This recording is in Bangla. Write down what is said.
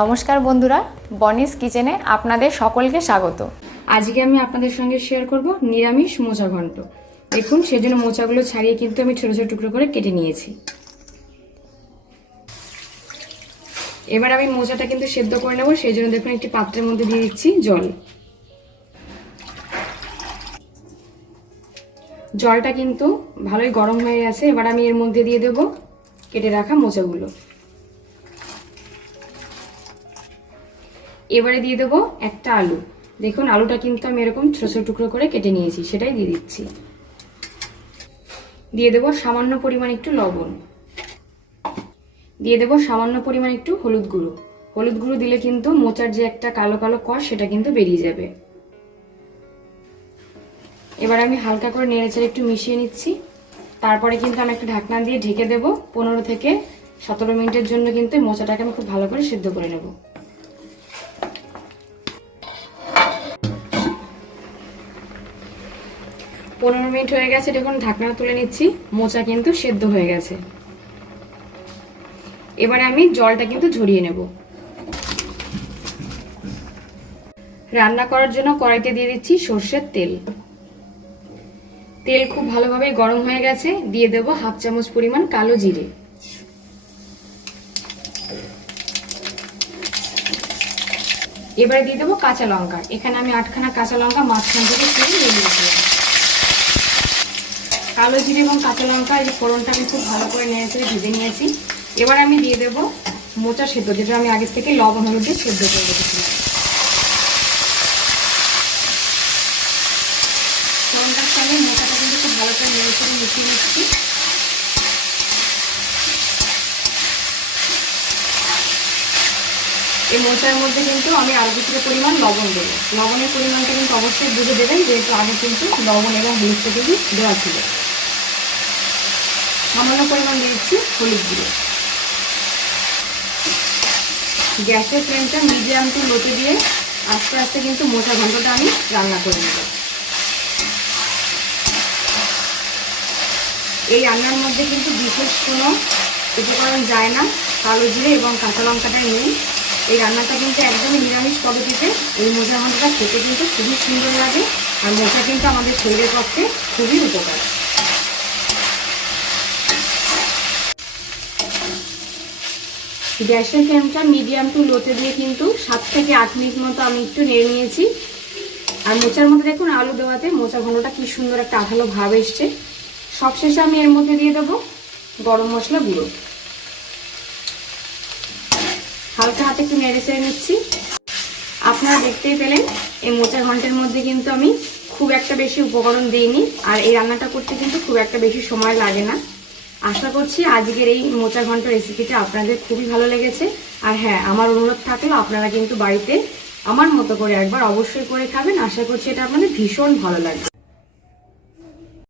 নমস্কার বন্ধুরা, বনিস কিচেনে আপনাদের সকলকে স্বাগত। আজকে আমি আপনাদের সঙ্গে শেয়ার করব নিরামিষ মোচা ঘন্ট। দেখুন, সেজন্য মোচাগুলো ছাড়িয়ে কিন্তু আমি ছোটো ছোটো টুকরো করে কেটে নিয়েছি। এবার আমি মোচাটা কিন্তু সেদ্ধ করে নেব সেই জন্য দেখুন একটি পাত্রের মধ্যে দিয়ে দিচ্ছি জল। জলটা কিন্তু ভালোই গরম হয়ে গেছে, এবার আমি এর মধ্যে দিয়ে দেবো কেটে রাখা মোচাগুলো। এবারে দিয়ে দেবো একটা আলু। দেখুন, আলুটা কিন্তু আমি এরকম ছোটো ছোটো টুকরো করে কেটে নিয়েছি, সেটাই দিয়ে দিচ্ছি। দিয়ে দেবো সামান্য পরিমাণ একটু লবণ। দিয়ে দেবো সামান্য পরিমাণ একটু হলুদ গুঁড়ো। হলুদ গুঁড়ো দিলে কিন্তু মোচার যে একটা কালো কালো কষ, সেটা কিন্তু বেরিয়ে যাবে। এবার আমি হালকা করে নেড়েচেড়ে একটু মিশিয়ে নিচ্ছি। তারপরে কিন্তু আমি একটা ঢাকনা দিয়ে ঢেকে দেবো। পনেরো থেকে সতেরো মিনিটের জন্য কিন্তু মোচাটাকে আমি খুব ভালো করে সিদ্ধ করে নেব। পনেরো মিনিট হয়ে গেছে, দেখুন, ঢাকনা তুলে নিচ্ছি, মোচা কিন্তু সেদ্ধ হয়ে গেছে। এবারে আমি জলটা কিন্তু ঝরিয়ে নেব। রান্না করার জন্য কড়াইতে দিয়ে দিচ্ছি সর্ষের তেল। তেল খুব ভালোভাবে গরম হয়ে গেছে, দিয়ে দেব হাফ চামচ পরিমাণ কালো জিরে। এবারে দিয়ে দেবো কাঁচা লঙ্কা। এখানে আমি আটখানা কাঁচা লঙ্কা মাঝখান থেকে দিয়ে দিয়েছিলাম কালো জিরে এবং কাঁচা লঙ্কা, এই ফোড়নটা আমি খুব ভালো করে চেড়ে ভেজে নিয়েছি। এবার আমি দিয়ে দেবো মোচা সেদ্ধ, যেটা আমি আগের থেকে লবণ, হলুদ দিয়ে সেদ্ধ করে সঙ্গে মোচাটা কিন্তু খুব ভালো করে এই মোচার মধ্যে কিন্তু আমি আরও কিছুটা পরিমাণ লবণ দেবো। লবণের পরিমাণটা কিন্তু অবশ্যই বুঝে দেবেন, যেহেতু আগে কিন্তু লবণ এবং হলুদটা কিন্তু দেওয়া ছিল। সামান্য পরিমাণ দিয়েছি হলুদ গুঁড়ো। গ্যাসের ফ্লেমটা মিডিয়াম টু লোতে দিয়ে আস্তে আস্তে কিন্তু মোটা ঘন্টটা আমি রান্না করে নেব। এই রান্নার মধ্যে কিন্তু বিশেষ কোনো উপকরণ যায় না, কালো জিরে এবং কাঁচা লঙ্কাটাই নেই। এই রান্নাটা কিন্তু একদমই নিরামিষ পদ্ধতিতে এই মোচা ঘন্টটা খেতে কিন্তু খুবই সুন্দর লাগে আর মোচা কিন্তু আমাদের শরীরের পক্ষে খুবই উপকার। গ্যাসের ফ্লেমটা মিডিয়াম টু লোতে দিয়ে কিন্তু সাত থেকে আট মিনিট মতো আমি একটু নেড়ে নিয়েছি। আর মোচার মধ্যে দেখুন আলু দেওয়াতে মোচা ঘনটা কি সুন্দর একটা আঠালো ভাব এসছে। সবশেষে আমি এর মধ্যে দিয়ে দেবো গরম মশলা গুঁড়ো। হালকা হাতে একটু নেড়ে চেড়ে নিচ্ছি। আপনারা দেখতেই পেলেন, এই মোচা ঘন্টের মধ্যে কিন্তু আমি খুব একটা বেশি উপকরণ দিইনি। আর এই রান্নাটা করতে কিন্তু খুব একটা বেশি সময় লাগে না। আশা করছি আজকের এই মোচা ঘন্ট রেসিপিটা আপনাদের খুবই ভালো লেগেছে। আর হ্যাঁ আমার অনুরোধ থাকলেও আপনারা কিন্তু বাড়িতে আমার মতো করে একবার অবশ্যই করে খাবেন। আশা করছি এটা আপনাদের ভীষণ ভালো লাগবে।